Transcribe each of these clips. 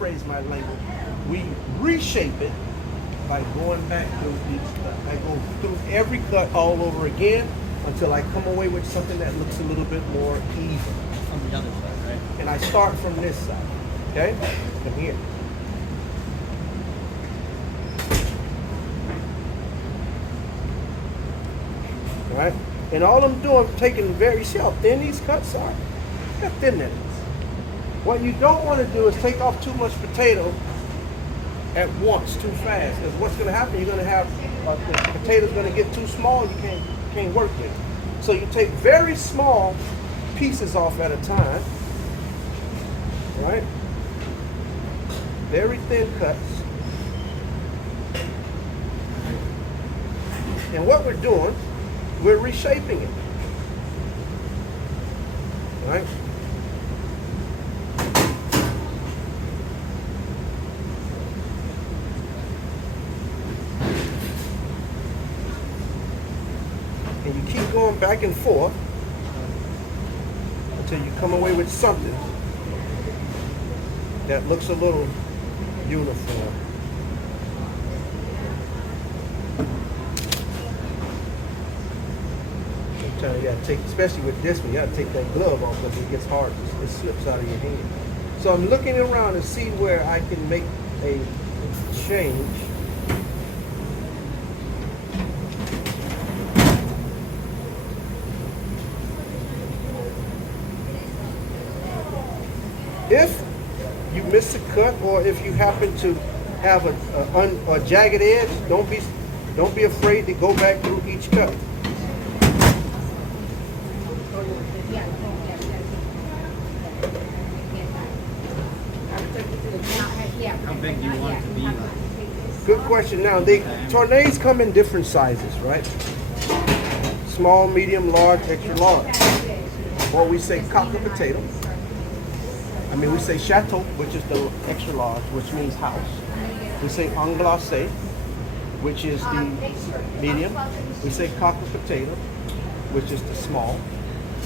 paraphrase my language, we reshape it by going back through each cut. I go through every cut all over again until I come away with something that looks a little bit more even. On the other side, right? And I start from this side, okay? From here. All right? And all I'm doing is taking very, see how thin these cuts are? Look how thin that is. What you don't want to do is take off too much potato at once, too fast. Because what's going to happen, you're going to have, the potato's going to get too small, you can't work with it. So you take very small pieces off at a time, right? Very thin cuts. And what we're doing, we're reshaping it, right? And you keep going back and forth until you come away with something that looks a little uniform. Sometimes you gotta take, especially with this one, you gotta take that glove off because it gets hard. It slips out of your hand. So I'm looking around to see where I can make a change. If you miss a cut, or if you happen to have a jagged edge, don't be afraid to go back through each cut. How big do you want it to be? Good question. Now, Tournees come in different sizes, right? Small, medium, large, extra large. Or we say cocker potato. I mean, we say chateau, which is the extra large, which means house. We say anglaise, which is the medium. We say cocker potato, which is the small.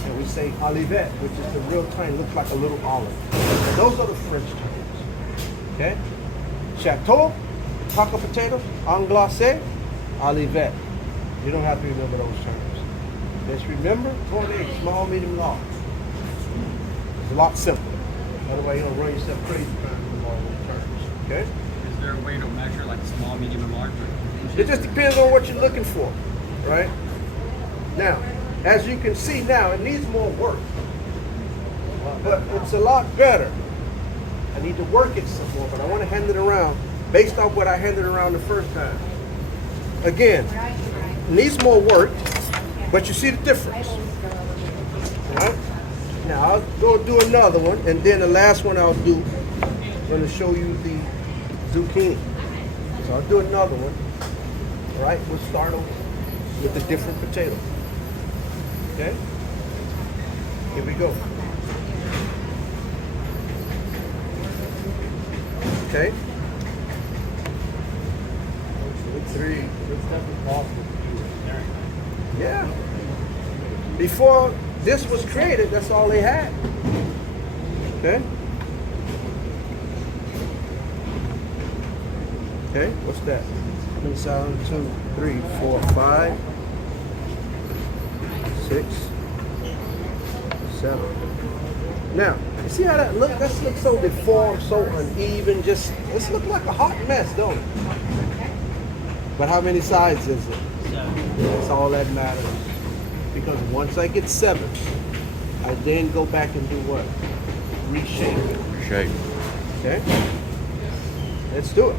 And we say olivette, which is the real tiny, looks like a little olive. And those are the French terms. Okay? Chateau, cocker potato, anglaise, olivette. You don't have to remember those terms. Just remember, Tournee, small, medium, large. It's a lot simpler. Otherwise, you don't run yourself crazy trying to remember all those terms. Okay? Is there a way to measure like small, medium, and large? It just depends on what you're looking for, right? Now, as you can see now, it needs more work, but it's a lot better. I need to work it some more, but I want to hand it around based off what I handed around the first time. Again, it needs more work, but you see the difference, right? Now I'll go do another one, and then the last one I'll do, I'm going to show you the zucchini. So I'll do another one. All right, we'll start with the different potato. Okay, here we go. Okay. It's definitely possible to do it. Yeah. Before this was created, that's all they had. Okay? Okay, what's that? 2, 3, 4, 5, 6, 7. Now, you see how that looks? That looks so deformed, so uneven. Just, this looks like a hot mess, don't it? But how many sides is it? 7. That's all that matters. Because once I get 7, I then go back and do what? Reshape it. Reshape. Okay? Let's do it.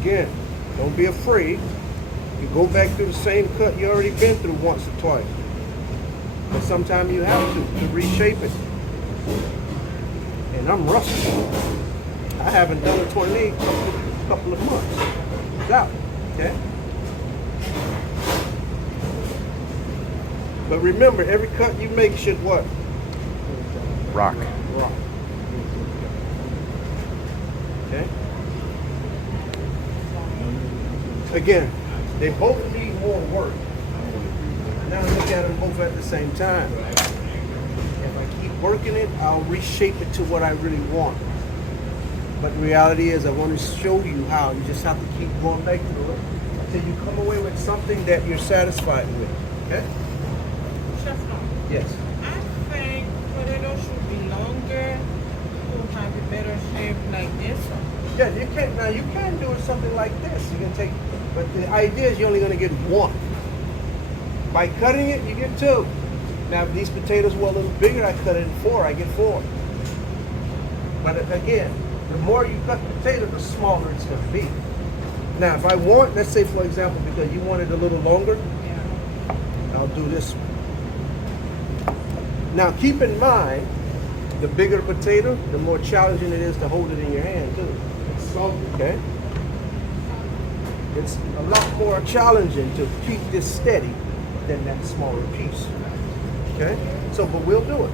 Again, don't be afraid. You go back through the same cut you already been through once or twice. But sometimes you have to reshape it. And I'm rusty. I haven't done a tournee couple of months. It's out. Okay? But remember, every cut you make should what? Rock. Rock. Okay? Again, they both need more work. Now look at them both at the same time. If I keep working it, I'll reshape it to what I really want. But the reality is I want to show you how. You just have to keep going back through it until you come away with something that you're satisfied with. Okay? Yes. I think potatoes should be longer to have a better shape like this one. Yeah, you can now you can do it something like this. You can take, but the idea is you're only going to get one. By cutting it, you get two. Now, if these potatoes were a little bigger, I cut it in four. I get four. But again, the more you cut the potato, the smaller it's going to be. Now, if I want, let's say for example, because you want it a little longer, I'll do this one. Now, keep in mind, the bigger the potato, the more challenging it is to hold it in your hand too. Okay? It's a lot more challenging to keep this steady than that smaller piece. Okay? So, but we'll do it.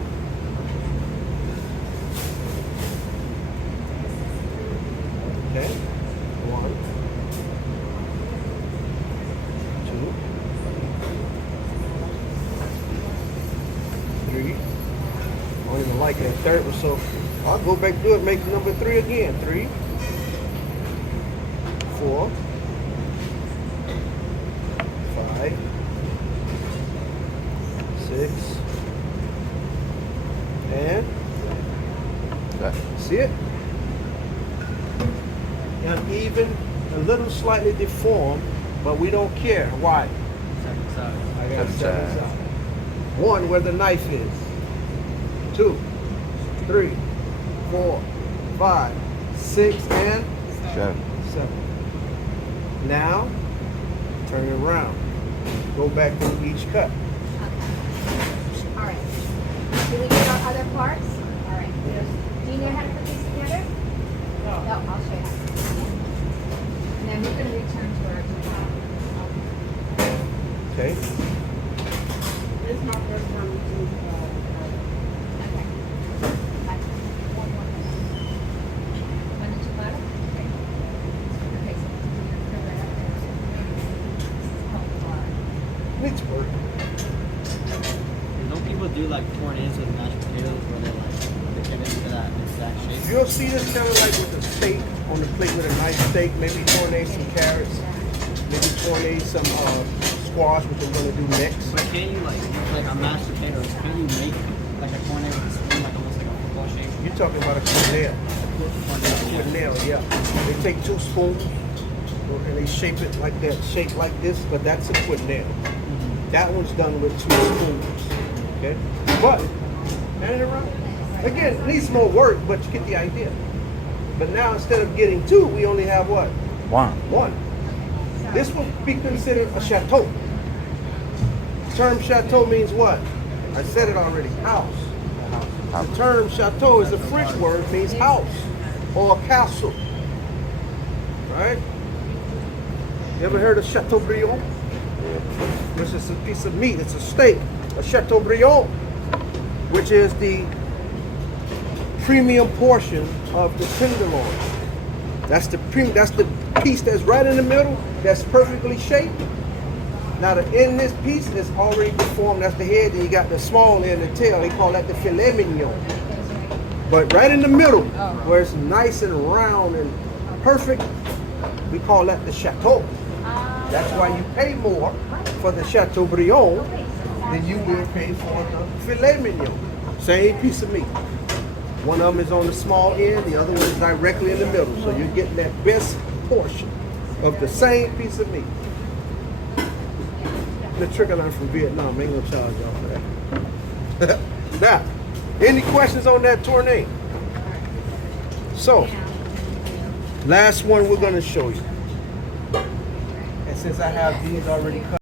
Okay? 1, 2, 3. I don't even like that third one, so I'll go back to it, make number 3 again. 3, 4, 5, 6, and see it? Uneven, a little slightly deformed, but we don't care. Why? I got 7 sides. 1 where the knife is. 2, 3, 4, 5, 6, and 7. Now, turn it around. Go back to each cut. Okay. All right. Do we get our other parts? All right. Do you know how to put these together? No, I'll show you. And then we're going to return to our Okay? This is my first time to do Okay. One more. When did you buy it? Okay. Okay, so you're going to put that up there. This is called bar. Needs work. Don't people do like tournees with mashed potatoes where they get into that exact shape? You'll see this kind of like with a steak on the plate with a nice steak, maybe tournee some carrots, maybe tournee some squash, which I'm going to do next. But can you like a mashed potatoes? Can you make like a tournee with a spoon, like almost like a football shape? You're talking about a cornell. Cornell, yeah. They take 2 spoons and they shape it like that, shaped like this, but that's a cornell. That one's done with 2 spoons. Okay? But, hand it around. Again, it needs more work, but you get the idea. But now instead of getting 2, we only have what? 1. 1. This will be considered a chateau. The term chateau means what? I said it already, house. The term chateau is a French word, means house or castle. Right? You ever heard of Chateaubriand? Which is a piece of meat, it's a steak. A Chateaubriand, which is the premium portion of the tenderloin. That's the piece that's right in the middle, that's perfectly shaped. Now in this piece is already deformed, that's the head, and you got the small end, the tail, they call that the filet mignon. But right in the middle, where it's nice and round and perfect, we call that the chateau. That's why you pay more for the Chateaubriand than you will pay for the filet mignon. Same piece of meat. One of them is on the small end, the other one is directly in the middle. So you're getting that best portion of the same piece of meat. The trick I learned from Vietnam, I ain't gonna charge y'all for that. Now, any questions on that tournee? So, last one we're gonna show you. And since I have these already cut,